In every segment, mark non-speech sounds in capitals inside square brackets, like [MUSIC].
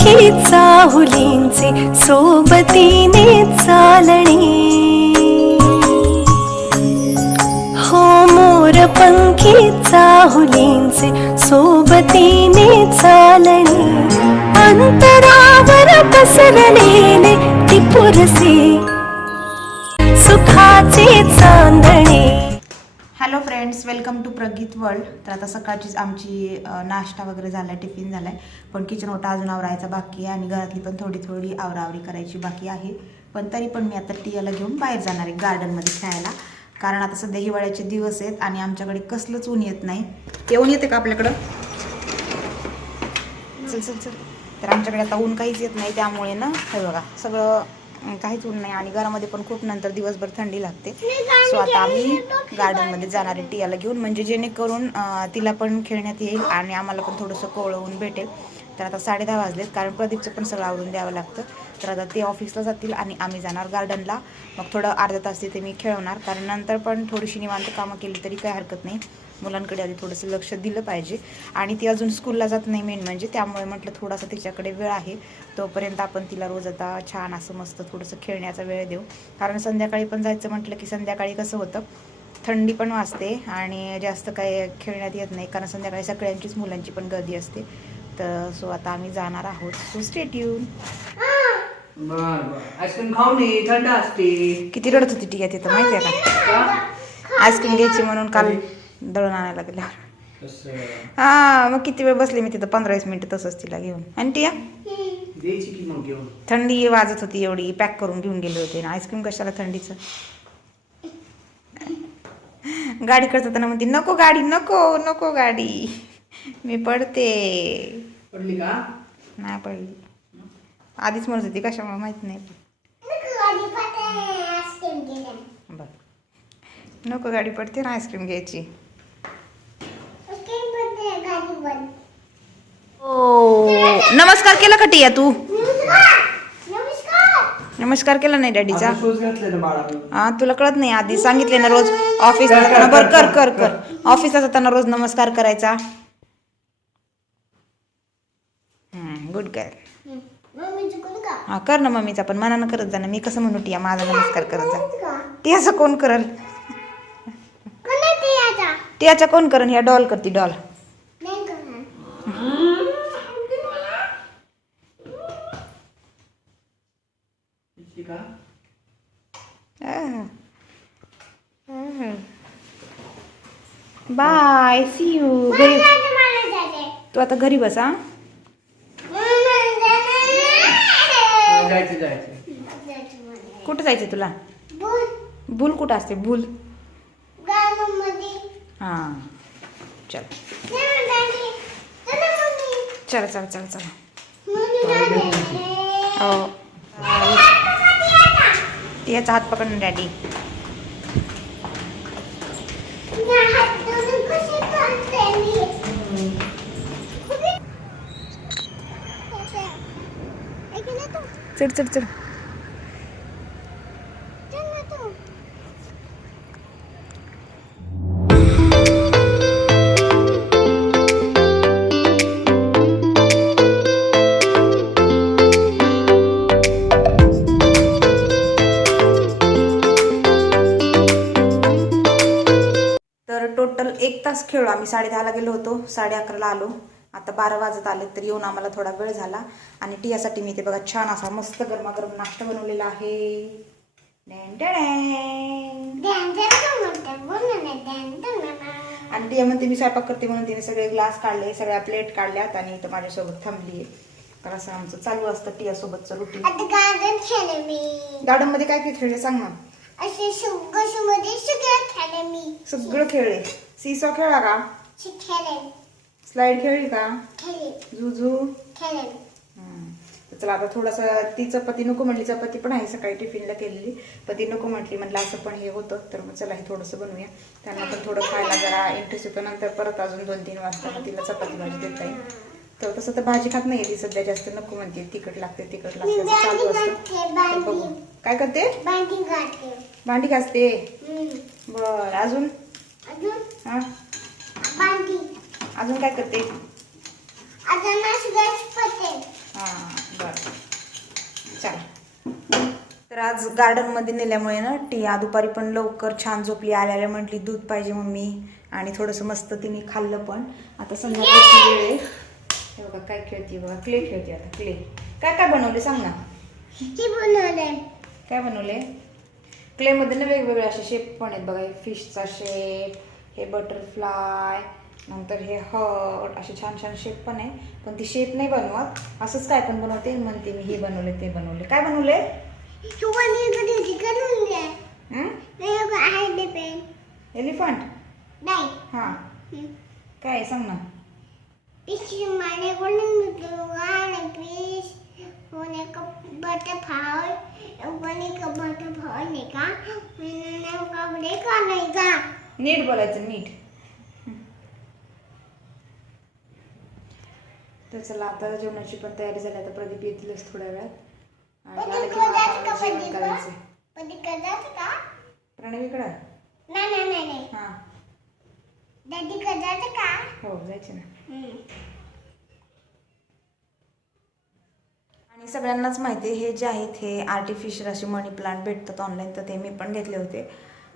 पंखी चाहुलींचे सोबतीने चालणे. हो मोर पंखी चाहुलींचे सोबतीने चालणे. अंतरावर पसरलेले ती सुखाचे hello friends welcome to Prageet world तर आता सकाळचीच आमची नाश्ता वगैरे झाला आहे टिफिन झाला आहे पण किचन ओटा अजून आवरायचा बाकी आहे आणि घरातली पण थोडी थोडी आवरावरी करायची बाकी आहे. पण तरी पण मी आता टियाला घेऊन बाहेर जाणार आहे गार्डनमध्ये खेळायला. कारण आता सध्या हिवाळ्याचे दिवस आहेत आणि आमच्याकडे कसलंच ऊन येत नाही. ते ऊन येते का आपल्याकडं? चल चल चल. तर आमच्याकडे आता ऊन काहीच येत नाही त्यामुळे ना हे बघा सगळं काहीच ऊन नाही आणि घरामध्ये पण खूप नंतर दिवसभर थंडी लागते. सो आता आम्ही गार्डनमध्ये जाणार आहे टियाला घेऊन. म्हणजे जेणेकरून तिला पण खेळण्यात येईल आणि आम्हाला पण थोडंसं कोवळं ऊन भेटेल. तर आता साडे दहा वाजलेत कारण प्रदीपचं पण सगळं आवरून द्यावं लागतं. तर आता ते ऑफिसला जातील आणि आम्ही जाणार गार्डनला मग थोडं अर्धा तास तिथे मी खेळवणार. कारण नंतर पण थोडीशी निवांत कामं केली तरी काही हरकत नाही. मुलांकडे आधी थोडंसं लक्ष दिलं पाहिजे. आणि ती अजून स्कूलला जात नाही मेन म्हणजे त्यामुळे म्हटलं थोडासा तिच्याकडे वेळ आहे. तोपर्यंत आपण तिला रोज आता छान असं मस्त थोडंसं खेळण्याचा वेळ देऊ. कारण संध्याकाळी पण जायचं म्हटलं की संध्याकाळी कसं होतं थंडी पण वाजते आणि जास्त काही खेळण्यात येत नाही. कारण संध्याकाळी सगळ्यांचीच मुलांची पण गर्दी असते. तर सो आता आम्ही जाणार आहोत. सो स्टेट येऊन आईस्क्रीम थंड असते. किती रडत होती ती तिथं माहिती आहे का? आईस्क्रीम घ्यायची म्हणून काल दळून आणायला गेल्यावर. हा मग किती वेळ बसले मी तिथं? पंधरा वीस मिनिटं तसंच तिला घेऊन. आणि टिया? द्यायची की मग घेऊन? थंडी वाजत होती एवढी. पॅक करून घेऊन गेले होते. ना आईस्क्रीम कशाला थंडीचं? गाडी करत होताना म्हणते नको गाडी नको नको गाडी. मी पडते. पडली का? नाही पडली. आधीच म्हणत होती कशामुळे माहीत नाही. बर. नको गाडी पडते ना आईस्क्रीम घ्यायची. ओ नमस्कार केला का टिया तू? नमस्कार. केला नाही डॅडीचा? आता शूज घातले ना बाळा हा तुला कळत नाही आधी सांगितले ना रोज ऑफिसला जाताना बर कर कर कर ऑफिसला जाताना रोज नमस्कार करायचा. गुड गर्ल हा कर ना मम्मीचा पण मनानं करत जा ना. मी कसं म्हणू टिया माझा नमस्कार करत जा. टियाचा कोण करल? टियाचा? कोण करल ह्या डॉल करते डॉल पिशवी का? बाय सी यू घरी. तू आता घरी बस हा. जायचं जायचं. कुठं जायचं तुला? भूल कुठं असते? भूल हा. चल. चल चल चल चल हो टियाचा हात पकड ना डॅडी चढ चढ चढ खेळलो आम्ही साडे दहाला गेलो होतो साडे अकराला आलो. आता बारा वाजत आले तर येऊन आम्हाला थोडा वेळ झाला. आणि टियासाठी मी ते बघा छान असा मस्त गरमागरम नाश्ता बनवलेला आहे. आणि टिया म्हणते मी स्वयंपाक करते म्हणून तिने सगळे ग्लास काढले सगळ्या प्लेट काढल्यात आणि इथं माझ्यासोबत थांबली तर असं आमचं चालू असतं टिया सोबतचं रुटीन गार्डनमध्ये काय काय खेळले सांग ना. असे मध्ये सगळं खेळले मी. सगळं खेळले सीसॉ खेळला का? खेळले स्लाइड खेळली का? खेळले झुझू खेळले चला आता थोडंसं ती चपाती नको म्हटली चपाती पण आहे सकाळी टिफिनला केलेली. पण ती नको म्हटली म्हटलं असं पण हे होतं. तर मग चला हे थोडंसं बनवूया. त्यांना पण थोडं खायला जरा इंटरेस्ट होतो. नंतर परत अजून दोन तीन वाजता तिला चपाती भाजी देता येईल. तर तसं तर भाजी खात नाही ती सध्या जास्त नको म्हणते. तिखट लागते तिखट लागते. असं चालू असतं. तर बघू. काय करते? भांडी घासते. बर अजून? अजून? हा. काय करते? हा चला. तर आज गार्डनमध्ये नेल्यामुळे ना टिया दुपारी पण लवकर छान झोपली. आल्या आल्या म्हटली दूध पाहिजे मम्मी. आणि थोडंसं मस्त तिने खाल्लं पण. आता संध्याकाळची वेळ आहे. हे बघा काय खेळते बघा क्ले खेळते आता क्ले. काय काय बनवले सांग ना. बनवले? काय बनवले? क्लेमध्ये ना वेगवेगळे असे शेप पण आहेत बघा हे फिशचा शेप हे बटरफ्लाय नंतर हे हर्ट असे छान छान शेप पण आहे. पण ती शेप नाही बनवत. असंच काय पण बनवते म्हणते मी हे बनवले ते बनवले. काय बनवले? एलिफंट नाही हां काय? सांग ना. पिशी माने कोणी गाणे पीस कोणी का बटरफ्लाय कोणी का बटरफ्लाय नाही का मैंने कपडे का नाही का नीट बोलायचं नीट. तर चला आता जेवणाची पण तयारी झाली. आता प्रदीप येतीलच थोड्या वेळात. की करायचं का? प्रणवीकडं नाही नाही नाही हां. दादी करतात का? हो जायचे ना. आणि सगळ्यांनाच माहिती हे जे आहेत हे आर्टिफिशियल असे मनी प्लांट भेटतात ऑनलाईन तर ते मी पण घेतले होते.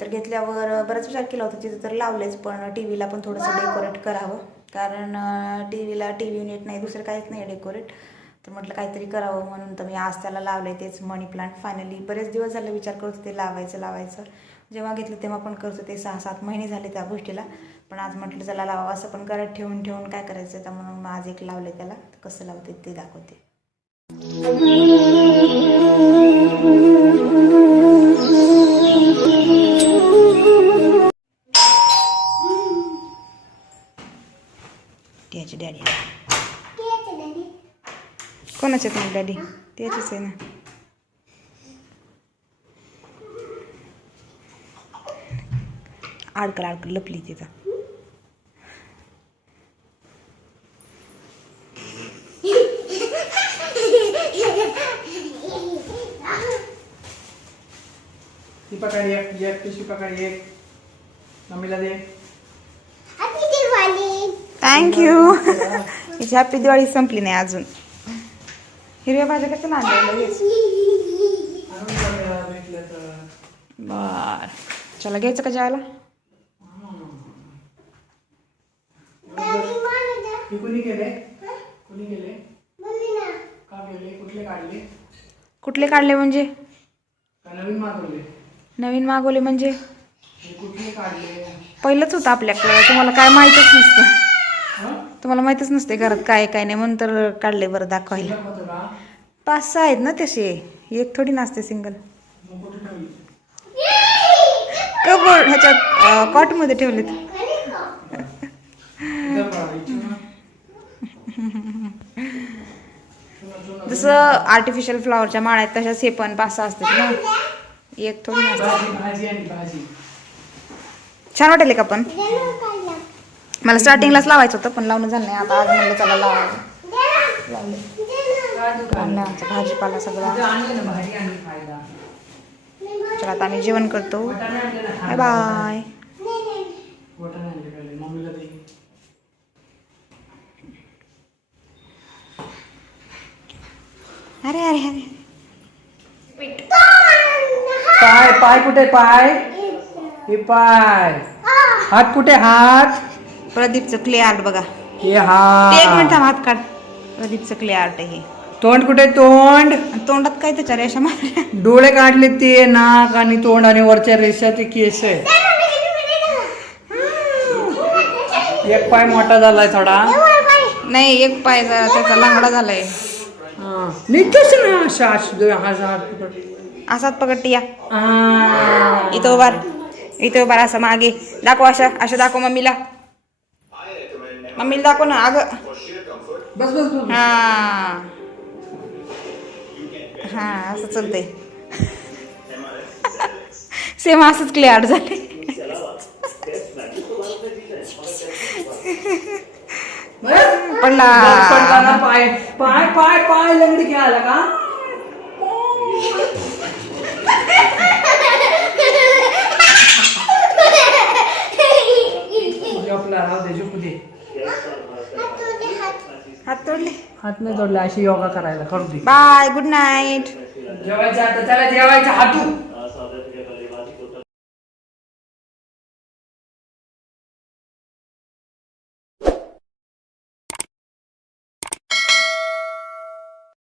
तर घेतल्यावर बराच विचार केला होता तिथं तर लावलेच पण टी व्हीला पण थोडंसं डेकोरेट करावं. कारण टी व्हीला टी व्ही युनिट नाही दुसरं काहीच नाही डेकोरेट तर म्हटलं काहीतरी करावं म्हणून तर मी आज त्याला लावलं आहे तेच मनी प्लांट फायनली बरेच दिवस झाले विचार करत होते लावायचं लावायचं. जेव्हा घेतलं तेव्हा पण करत होते सहा सात महिने झाले त्या गोष्टीला. पण आज म्हटलं चला लावावं असं पण करत ठेवून ठेवून काय करायचं? तर म्हणून मग आज एक लावले त्याला. कसं लावते ते दाखवते. त्याची डॅडी ठीक कोणाचे मग डॅडी त्याचीच आहे ना. आडकल आडकल लपली तिथं. ती पकड एक एक पिशवी पकड एक. मम्मीला दे. Happy दिवाळी थँक्यू [LAUGHS] हिची हॅपी दिवाळी संपली नाही अजून. हिरव्या भाज्या भेटलं तर बर. चला घ्यायचं का केले कुठले काढले? कुठले काढले म्हणजे? नवीन मागवले? नवीन मागवले म्हणजे? हे कुठले काढले? पहिलंच होतं आपल्याकडं तुम्हाला काय माहीतच नसतं. हं? तुम्हाला माहीतच नसते घरात काय काय नाही म्हणून तर काढले बरं दाखवायला. पाच सहा आहेत ना तसे. एक थोडी नाचते सिंगल मग कुठे कबोर्ड ह्याच्यात कॉटमध्ये ठेवलेत. जसं आर्टिफिशियल फ्लॉवरच्या माळ्या आहेत तशाच हे पण पाच सहा असतात ना. एक थोडी छान वाटेल का पण मला स्टार्टिंगलाच लावायचं होतं पण लावणं झालं नाही. आता आज म्हणलं चला लावायचं आणलं आमचा भाजीपाला सगळा. चला आता आम्ही जेवण करतो. बाय बाय अरे अरे अरे. पाय पाय कुठे पाय? हे पाय. हात कुठे हात? प्रदीपचं क्ले आर्ट बघा. हे ते एक मिनिट हात हात काढ. प्रदीपचं क्ले आर्ट हे. तोंड कुठे तोंड. तोंडात काय त्याच्या रेषा मारल्या? डोळे काढले ते नाक आणि तोंड आणि वरच्या रेषा ते केस आहे. एक पाय मोठा झालाय थोडा. नाही एक पाय जरा त्याचा लांगडा झालाय. निघतोच ना हा. असाच पकड या. आ. इथं उभार. इथं उभार असं मागे. दाखव अशा अशा दाखव मम्मीला. मम्मीला दाखव ना अगं. बस बस. हा. हा असं चालतंय. [LAUGHS] सेम असंच क्लिअर आर्ट झाले पडला पडला ना पाय पाय पाय पाय लंगडी खेळायला का? [LAUGHS] आपला राहू दे झोपू दे. हात तोडले हात नाही जोडले अशी योगा करायला करू दे. Bye good night. जेवायचं आता चला जेवायचं हातू.